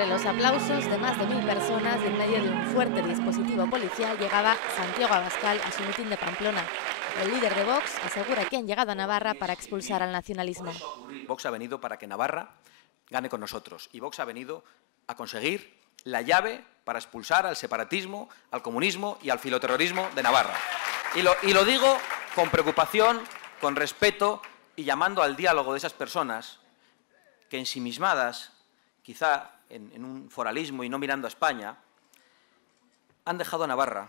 Entre los aplausos de más de 1000 personas y en medio de un fuerte dispositivo policial llegaba Santiago Abascal a su mitin de Pamplona. El líder de Vox asegura que han llegado a Navarra para expulsar al nacionalismo. Vox ha venido para que Navarra gane con nosotros y Vox ha venido a conseguir la llave para expulsar al separatismo, al comunismo y al filoterrorismo de Navarra. Y lo digo con preocupación, con respeto y llamando al diálogo de esas personas que ensimismadas, quizá en un foralismo y no mirando a España, han dejado a Navarra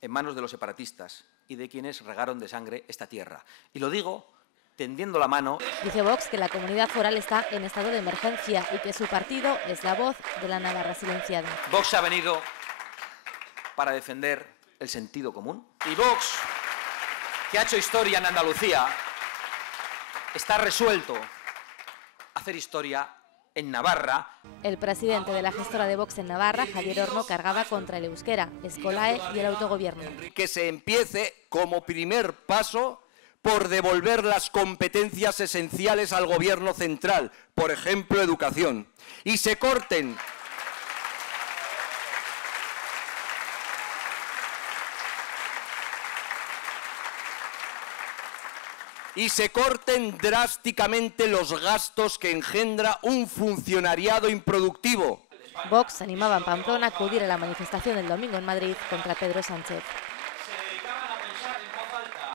en manos de los separatistas y de quienes regaron de sangre esta tierra. Y lo digo tendiendo la mano. Dice Vox que la comunidad foral está en estado de emergencia y que su partido es la voz de la Navarra silenciada. Vox ha venido para defender el sentido común. Y Vox, que ha hecho historia en Andalucía, está resuelto a hacer historia en Navarra. El presidente de la gestora de Vox en Navarra, Javier Horno, cargaba contra el euskera, Escolae y el autogobierno. Que se empiece como primer paso por devolver las competencias esenciales al gobierno central, por ejemplo, educación, y se corten drásticamente los gastos que engendra un funcionariado improductivo. Vox animaba en Pamplona a acudir a la manifestación del domingo en Madrid contra Pedro Sánchez.